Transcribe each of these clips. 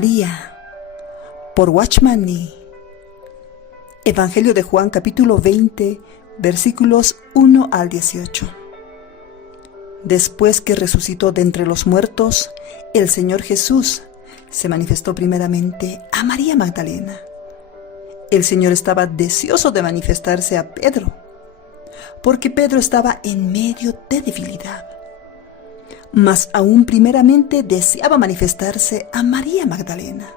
María, por Watchman Nee. Evangelio de Juan, capítulo 20, versículos 1 al 18. Después que resucitó de entre los muertos, el Señor Jesús se manifestó primeramente a María Magdalena. El Señor estaba deseoso de manifestarse a Pedro, porque Pedro estaba en medio de debilidad. Mas aún primeramente deseaba manifestarse a María Magdalena.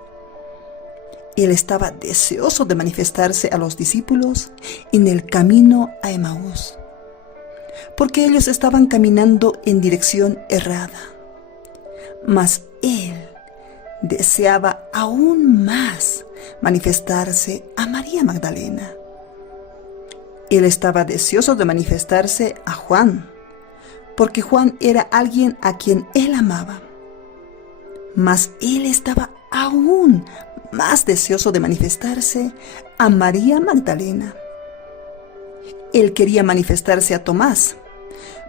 Él estaba deseoso de manifestarse a los discípulos en el camino a Emaús, porque ellos estaban caminando en dirección errada. Mas él deseaba aún más manifestarse a María Magdalena. Él estaba deseoso de manifestarse a Juan, porque Juan era alguien a quien él amaba. Mas él estaba aún más deseoso de manifestarse a María Magdalena. Él quería manifestarse a Tomás,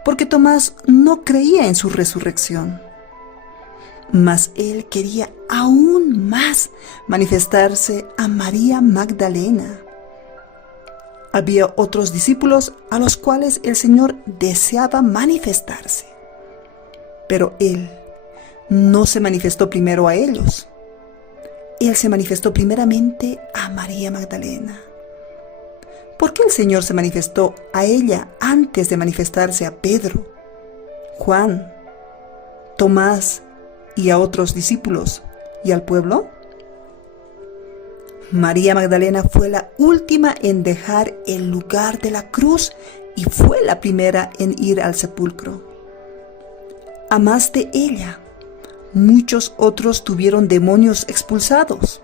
porque Tomás no creía en su resurrección. Mas él quería aún más manifestarse a María Magdalena. Había otros discípulos a los cuales el Señor deseaba manifestarse, pero Él no se manifestó primero a ellos. Él se manifestó primeramente a María Magdalena. ¿Por qué el Señor se manifestó a ella antes de manifestarse a Pedro, Juan, Tomás y a otros discípulos y al pueblo? María Magdalena fue la última en dejar el lugar de la cruz y fue la primera en ir al sepulcro. A más de ella, muchos otros tuvieron demonios expulsados,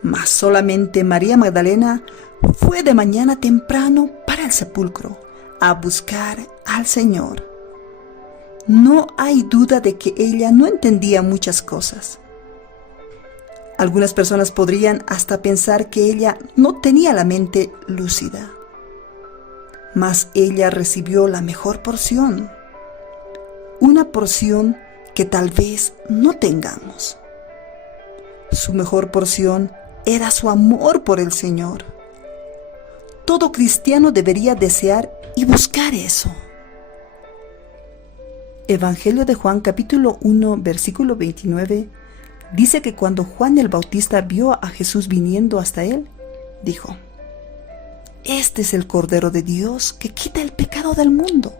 mas solamente María Magdalena fue de mañana temprano para el sepulcro a buscar al Señor. No hay duda de que ella no entendía muchas cosas. Algunas personas podrían hasta pensar que ella no tenía la mente lúcida, mas ella recibió la mejor porción, una porción que tal vez no tengamos. Su mejor porción era su amor por el Señor. Todo cristiano debería desear y buscar eso. Evangelio de Juan, capítulo 1, versículo 29, dice que cuando Juan el Bautista vio a Jesús viniendo hasta él, dijo: «Este es el Cordero de Dios que quita el pecado del mundo».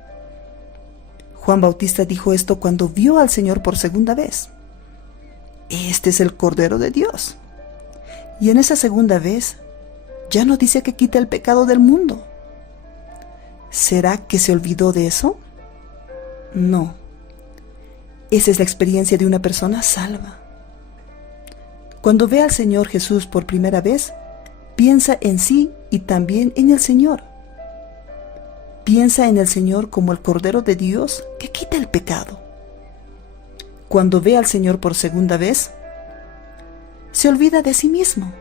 Juan Bautista dijo esto cuando vio al Señor por segunda vez. Este es el Cordero de Dios. Y en esa segunda vez, ya no dice que quita el pecado del mundo. ¿Será que se olvidó de eso? No. Esa es la experiencia de una persona salva. Cuando ve al Señor Jesús por primera vez, piensa en sí y también en el Señor. Piensa en el Señor como el Cordero de Dios que quita el pecado. Cuando ve al Señor por segunda vez, se olvida de sí mismo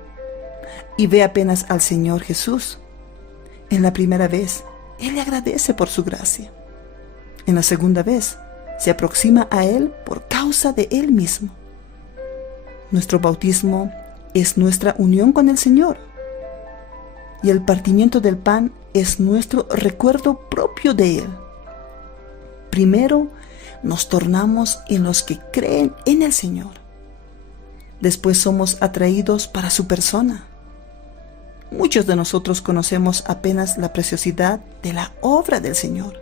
y ve apenas al Señor Jesús. En la primera vez, Él le agradece por su gracia. En la segunda vez, se aproxima a Él por causa de Él mismo. Nuestro bautismo es nuestra unión con el Señor, y el partimiento del pan es nuestro recuerdo propio de Él. Primero nos tornamos en los que creen en el Señor. Después somos atraídos para su persona. Muchos de nosotros conocemos apenas la preciosidad de la obra del Señor,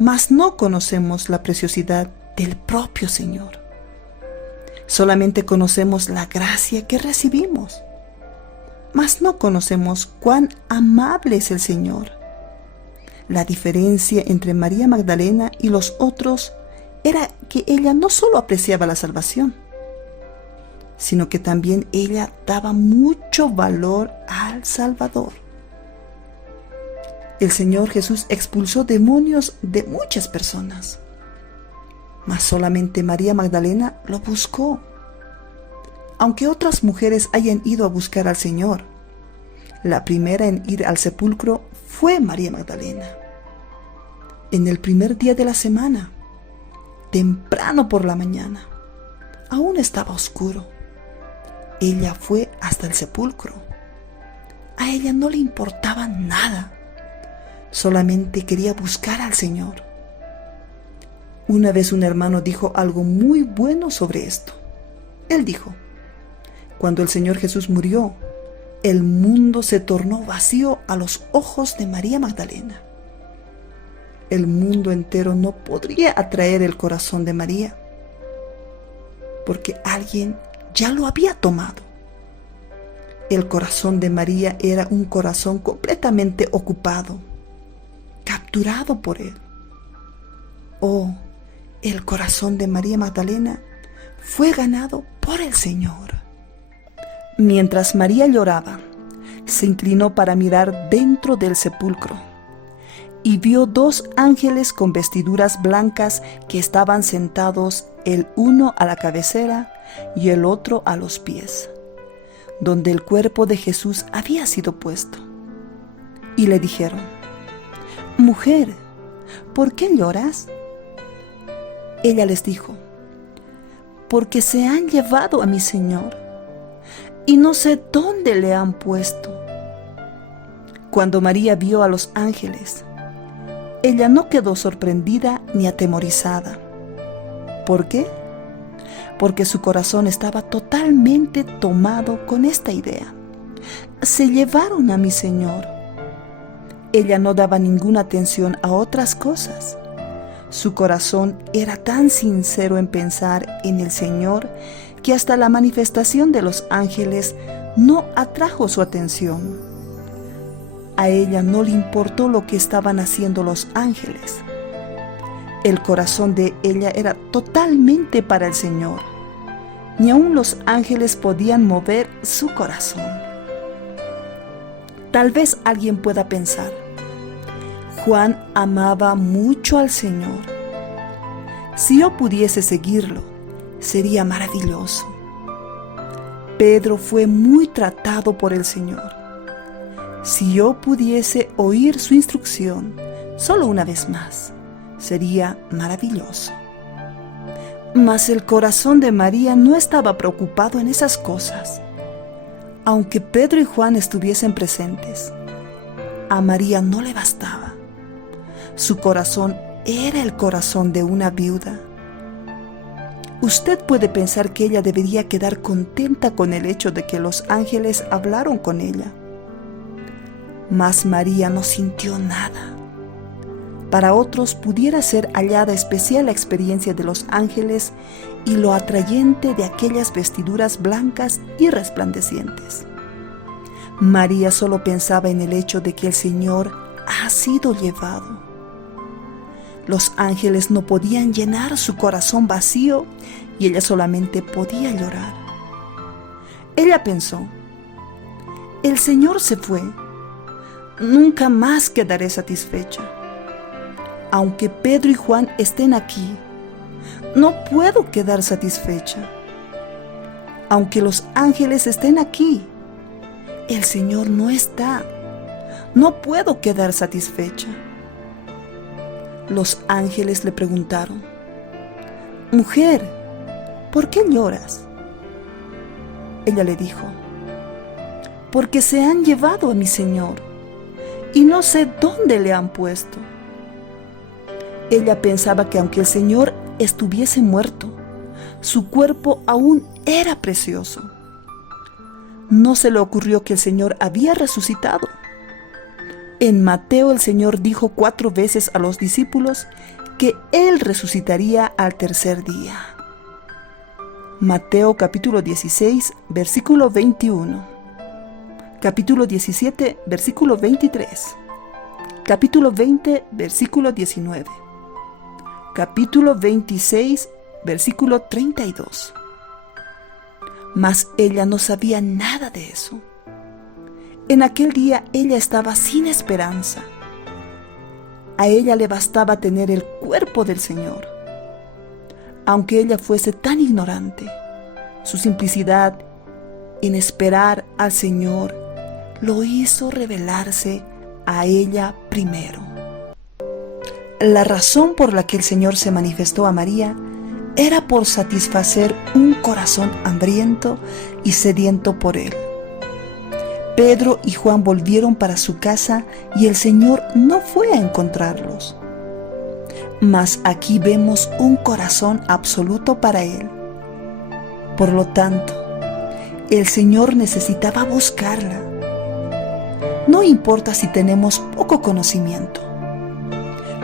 mas no conocemos la preciosidad del propio Señor. Solamente conocemos la gracia que recibimos, mas no conocemos cuán amable es el Señor. La diferencia entre María Magdalena y los otros era que ella no solo apreciaba la salvación, sino que también ella daba mucho valor al Salvador. El Señor Jesús expulsó demonios de muchas personas, mas solamente María Magdalena lo buscó. Aunque otras mujeres hayan ido a buscar al Señor, la primera en ir al sepulcro fue María Magdalena. En el primer día de la semana, temprano por la mañana, aún estaba oscuro, ella fue hasta el sepulcro. A ella no le importaba nada, solamente quería buscar al Señor. Una vez un hermano dijo algo muy bueno sobre esto. Él dijo: cuando el Señor Jesús murió, el mundo se tornó vacío a los ojos de María Magdalena. El mundo entero no podría atraer el corazón de María, porque alguien ya lo había tomado. El corazón de María era un corazón completamente ocupado, capturado por él. Oh, el corazón de María Magdalena fue ganado por el Señor. Mientras María lloraba, se inclinó para mirar dentro del sepulcro y vio 2 ángeles con vestiduras blancas que estaban sentados, el uno a la cabecera y el otro a los pies, donde el cuerpo de Jesús había sido puesto. Y le dijeron: mujer, ¿por qué lloras? Ella les dijo: porque se han llevado a mi Señor y no sé dónde le han puesto. Cuando María vio a los ángeles, ella no quedó sorprendida ni atemorizada. ¿Por qué? Porque su corazón estaba totalmente tomado con esta idea: se llevaron a mi Señor. Ella no daba ninguna atención a otras cosas. Su corazón era tan sincero en pensar en el Señor que hasta la manifestación de los ángeles no atrajo su atención. A ella no le importó lo que estaban haciendo los ángeles. El corazón de ella era totalmente para el Señor. Ni aun los ángeles podían mover su corazón. Tal vez alguien pueda pensar: Juan amaba mucho al Señor. Si yo pudiese seguirlo, sería maravilloso. Pedro fue muy tratado por el Señor. Si yo pudiese oír su instrucción solo una vez más, sería maravilloso. Mas el corazón de María no estaba preocupado en esas cosas. Aunque Pedro y Juan estuviesen presentes, a María no le bastaba. Su corazón era el corazón de una viuda. Usted puede pensar que ella debería quedar contenta con el hecho de que los ángeles hablaron con ella. Mas María no sintió nada. Para otros pudiera ser hallada especial la experiencia de los ángeles y lo atrayente de aquellas vestiduras blancas y resplandecientes. María solo pensaba en el hecho de que el Señor ha sido llevado. Los ángeles no podían llenar su corazón vacío y ella solamente podía llorar. Ella pensó: el Señor se fue, nunca más quedaré satisfecha. Aunque Pedro y Juan estén aquí, no puedo quedar satisfecha. Aunque los ángeles estén aquí, el Señor no está, no puedo quedar satisfecha. Los ángeles le preguntaron: mujer, ¿por qué lloras? Ella le dijo: porque se han llevado a mi Señor y no sé dónde le han puesto. Ella pensaba que aunque el Señor estuviese muerto, su cuerpo aún era precioso. No se le ocurrió que el Señor había resucitado. En Mateo el Señor dijo 4 veces a los discípulos que Él resucitaría al tercer día. Mateo capítulo 16, versículo 21. Capítulo 17, versículo 23. Capítulo 20, versículo 19. Capítulo 26, versículo 32. Mas ella no sabía nada de eso. En aquel día ella estaba sin esperanza. A ella le bastaba tener el cuerpo del Señor. Aunque ella fuese tan ignorante, su simplicidad en esperar al Señor lo hizo revelarse a ella primero. La razón por la que el Señor se manifestó a María era por satisfacer un corazón hambriento y sediento por él. Pedro y Juan volvieron para su casa y el Señor no fue a encontrarlos. Mas aquí vemos un corazón absoluto para él. Por lo tanto, el Señor necesitaba buscarla. No importa si tenemos poco conocimiento.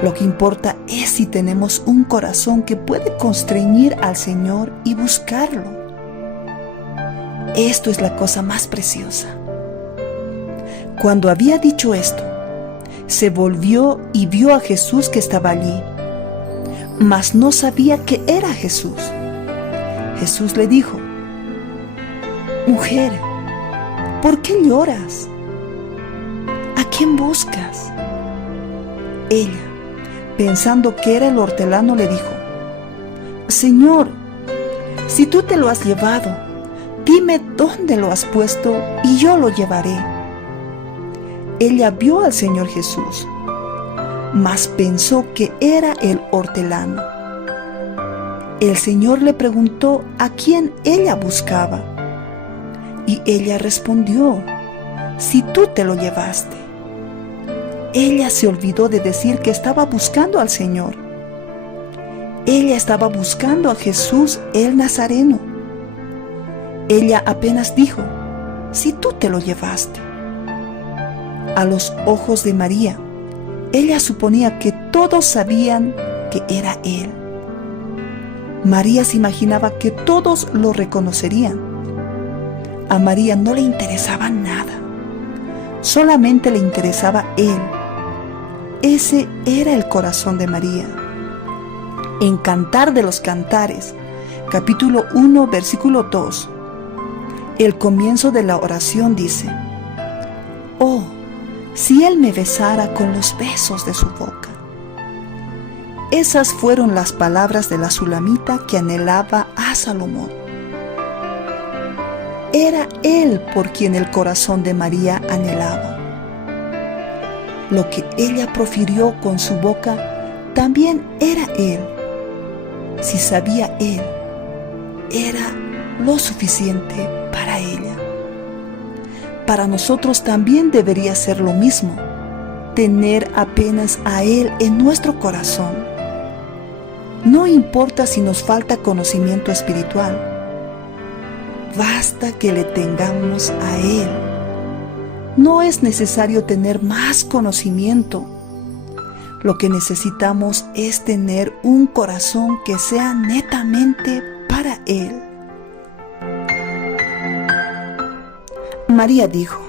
Lo que importa es si tenemos un corazón que puede constreñir al Señor y buscarlo. Esto es la cosa más preciosa. Cuando había dicho esto, se volvió y vio a Jesús que estaba allí, mas no sabía que era Jesús. Jesús le dijo: «Mujer, ¿por qué lloras? ¿A quién buscas?». Ella, pensando que era el hortelano, le dijo: «Señor, si tú te lo has llevado, dime dónde lo has puesto y yo lo llevaré». Ella vio al Señor Jesús, mas pensó que era el hortelano. El Señor le preguntó a quién ella buscaba, y ella respondió: «Si tú te lo llevaste». Ella se olvidó de decir que estaba buscando al Señor. Ella estaba buscando a Jesús el Nazareno. Ella apenas dijo: «Si tú te lo llevaste». A los ojos de María, ella suponía que todos sabían que era Él. María se imaginaba que todos lo reconocerían. A María no le interesaba nada, solamente le interesaba Él. Ese era el corazón de María. En Cantar de los Cantares, capítulo 1, versículo 2, el comienzo de la oración dice: «Oh, si Él me besara con los besos de su boca». Esas fueron las palabras de la Sulamita que anhelaba a Salomón. Era Él por quien el corazón de María anhelaba. Lo que ella profirió con su boca también era Él. Si sabía Él, era lo suficiente para ella. Para nosotros también debería ser lo mismo, tener apenas a Él en nuestro corazón. No importa si nos falta conocimiento espiritual, basta que le tengamos a Él. No es necesario tener más conocimiento. Lo que necesitamos es tener un corazón que sea netamente para Él. María dijo: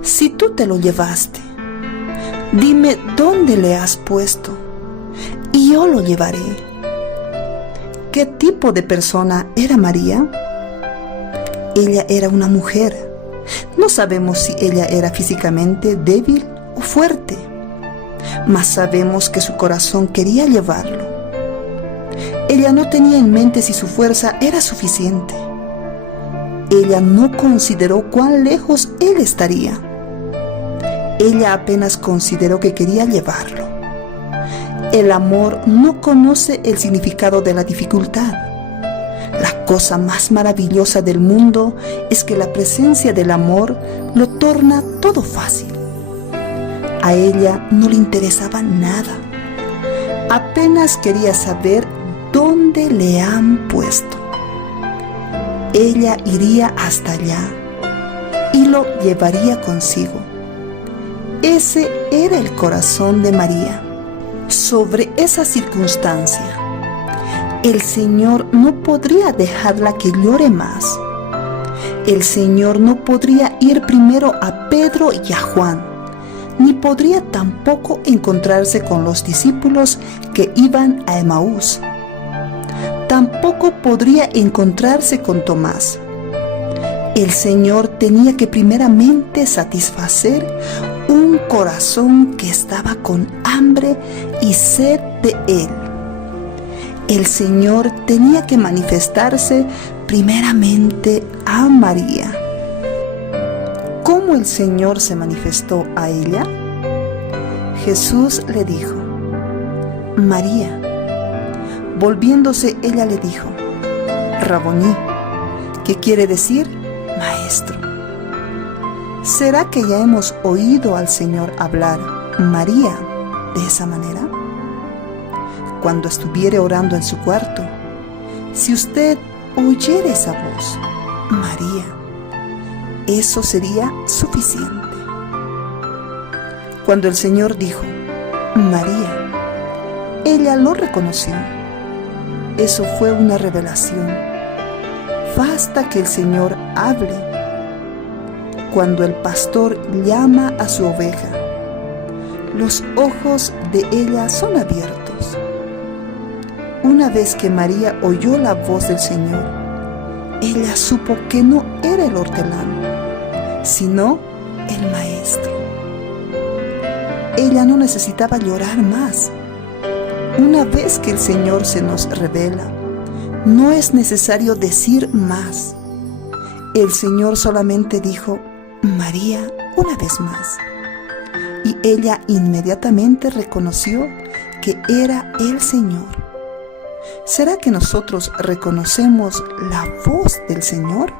«Si tú te lo llevaste, dime dónde le has puesto y yo lo llevaré». ¿Qué tipo de persona era María? Ella era una mujer. No sabemos si ella era físicamente débil o fuerte, mas sabemos que su corazón quería llevarlo. Ella no tenía en mente si su fuerza era suficiente. Ella no consideró cuán lejos él estaría. Ella apenas consideró que quería llevarlo. El amor no conoce el significado de la dificultad. La cosa más maravillosa del mundo es que la presencia del amor lo torna todo fácil. A ella no le interesaba nada. Apenas quería saber dónde le han puesto. Ella iría hasta allá y lo llevaría consigo. Ese era el corazón de María. Sobre esa circunstancia, el Señor no podría dejarla que llore más. El Señor no podría ir primero a Pedro y a Juan, ni podría tampoco encontrarse con los discípulos que iban a Emaús. Tampoco podría encontrarse con Tomás. El Señor tenía que primeramente satisfacer un corazón que estaba con hambre y sed de Él. El Señor tenía que manifestarse primeramente a María. ¿Cómo el Señor se manifestó a ella? Jesús le dijo: María. Volviéndose, ella le dijo: Raboní, que quiere decir maestro. ¿Será que ya hemos oído al Señor hablar, María, de esa manera? Cuando estuviere orando en su cuarto, si usted oyere esa voz, María, eso sería suficiente. Cuando el Señor dijo, María, ella lo reconoció. Eso fue una revelación. Basta que el Señor hable. Cuando el pastor llama a su oveja, los ojos de ella son abiertos. Una vez que María oyó la voz del Señor, ella supo que no era el hortelano, sino el maestro. Ella no necesitaba llorar más. Una vez que el Señor se nos revela, no es necesario decir más. El Señor solamente dijo, María, una vez más. Y ella inmediatamente reconoció que era el Señor. ¿Será que nosotros reconocemos la voz del Señor?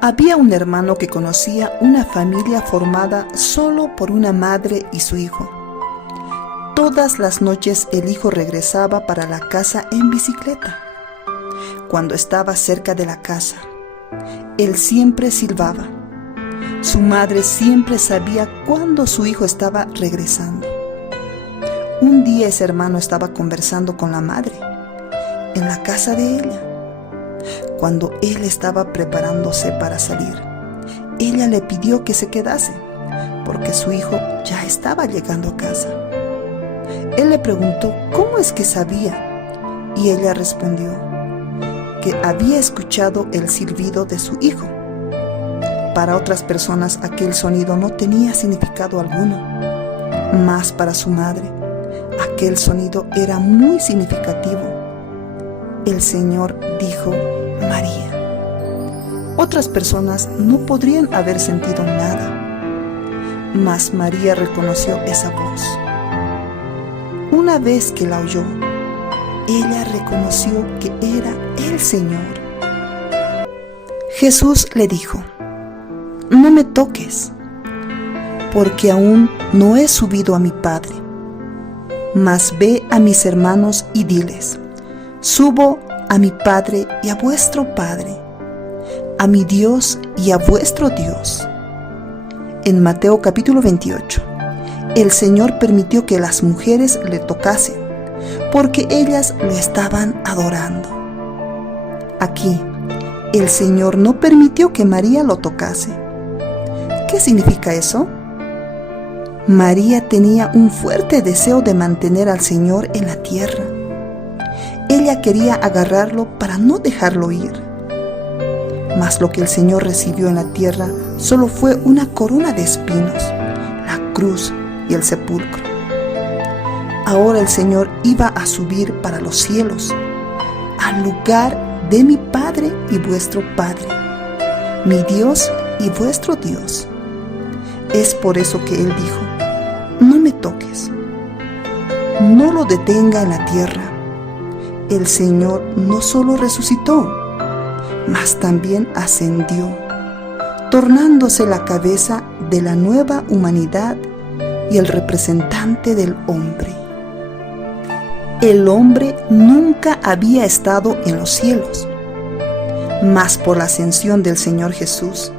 Había un hermano que conocía una familia formada solo por una madre y su hijo. Todas las noches el hijo regresaba para la casa en bicicleta. Cuando estaba cerca de la casa, él siempre silbaba. Su madre siempre sabía cuándo su hijo estaba regresando. Un día ese hermano estaba conversando con la madre en la casa de ella. Cuando él estaba preparándose para salir, ella le pidió que se quedase porque su hijo ya estaba llegando a casa. Él le preguntó cómo es que sabía y ella respondió que había escuchado el silbido de su hijo. Para otras personas aquel sonido no tenía significado alguno, mas para su madre aquel sonido era muy significativo. El Señor dijo, María. Otras personas no podrían haber sentido nada, mas María reconoció esa voz. Una vez que la oyó, ella reconoció que era el Señor. Jesús le dijo, no me toques, porque aún no he subido a mi Padre. Mas ve a mis hermanos y diles, subo a mi Padre y a vuestro Padre, a mi Dios y a vuestro Dios. En Mateo capítulo 28, el Señor permitió que las mujeres le tocasen, porque ellas lo estaban adorando. Aquí, el Señor no permitió que María lo tocase. ¿Qué significa eso? María tenía un fuerte deseo de mantener al Señor en la tierra. Ella quería agarrarlo para no dejarlo ir. Mas lo que el Señor recibió en la tierra solo fue una corona de espinos, la cruz y el sepulcro. Ahora el Señor iba a subir para los cielos, al lugar de mi Padre y vuestro Padre, mi Dios y vuestro Dios. Es por eso que Él dijo, no me toques, no lo detenga en la tierra. El Señor no solo resucitó, mas también ascendió, tornándose la cabeza de la nueva humanidad y el representante del hombre. El hombre nunca había estado en los cielos, mas por la ascensión del Señor Jesús,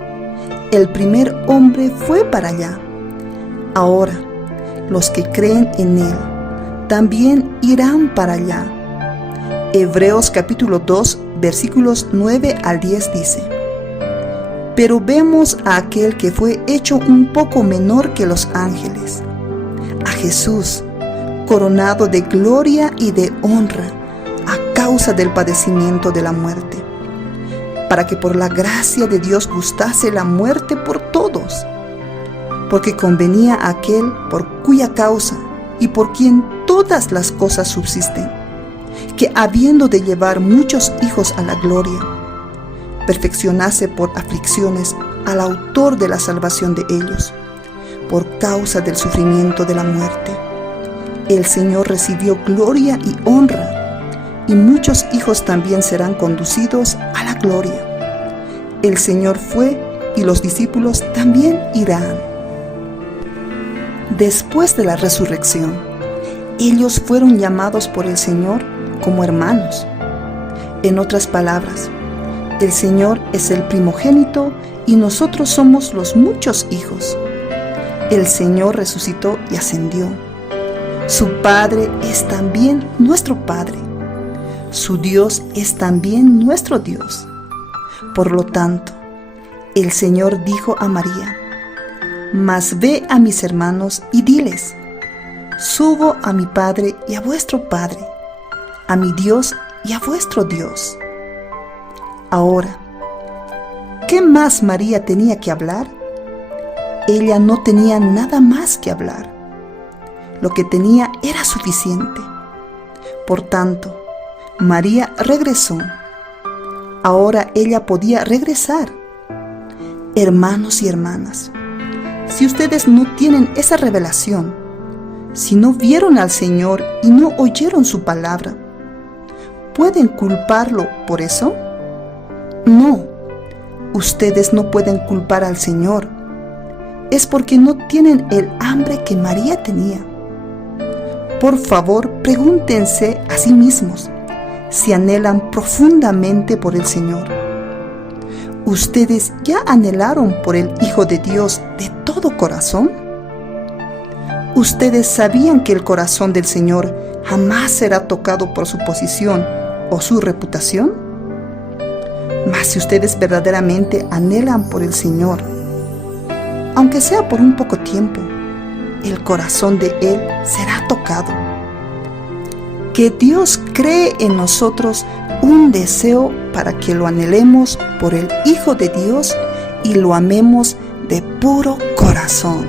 el primer hombre fue para allá. Ahora, los que creen en Él también irán para allá. Hebreos capítulo 2, versículos 9 al 10 dice, pero vemos a aquel que fue hecho un poco menor que los ángeles, a Jesús, coronado de gloria y de honra a causa del padecimiento de la muerte, para que por la gracia de Dios gustase la muerte por todos, porque convenía a aquel por cuya causa y por quien todas las cosas subsisten, que habiendo de llevar muchos hijos a la gloria, perfeccionase por aflicciones al autor de la salvación de ellos, por causa del sufrimiento de la muerte, el Señor recibió gloria y honra, y muchos hijos también serán conducidos a la gloria. El Señor fue y los discípulos también irán. Después de la resurrección, ellos fueron llamados por el Señor como hermanos. En otras palabras, el Señor es el primogénito y nosotros somos los muchos hijos. El Señor resucitó y ascendió. Su Padre es también nuestro Padre. Su Dios es también nuestro Dios. Por lo tanto, el Señor dijo a María: «Mas ve a mis hermanos y diles: subo a mi Padre y a vuestro Padre, a mi Dios y a vuestro Dios». Ahora, ¿qué más María tenía que hablar? Ella no tenía nada más que hablar. Lo que tenía era suficiente. Por tanto, María regresó. Ahora ella podía regresar. Hermanos y hermanas, si ustedes no tienen esa revelación, si no vieron al Señor y no oyeron su palabra, ¿pueden culparlo por eso? No, ustedes no pueden culpar al Señor. Es porque no tienen el hambre que María tenía. Por favor, pregúntense a sí mismos si anhelan profundamente por el Señor. ¿Ustedes ya anhelaron por el Hijo de Dios de todo corazón? ¿Ustedes sabían que el corazón del Señor jamás será tocado por su posición o su reputación? Mas si ustedes verdaderamente anhelan por el Señor, aunque sea por un poco tiempo, el corazón de Él será tocado. Que Dios cree en nosotros un deseo para que lo anhelemos por el Hijo de Dios y lo amemos de puro corazón.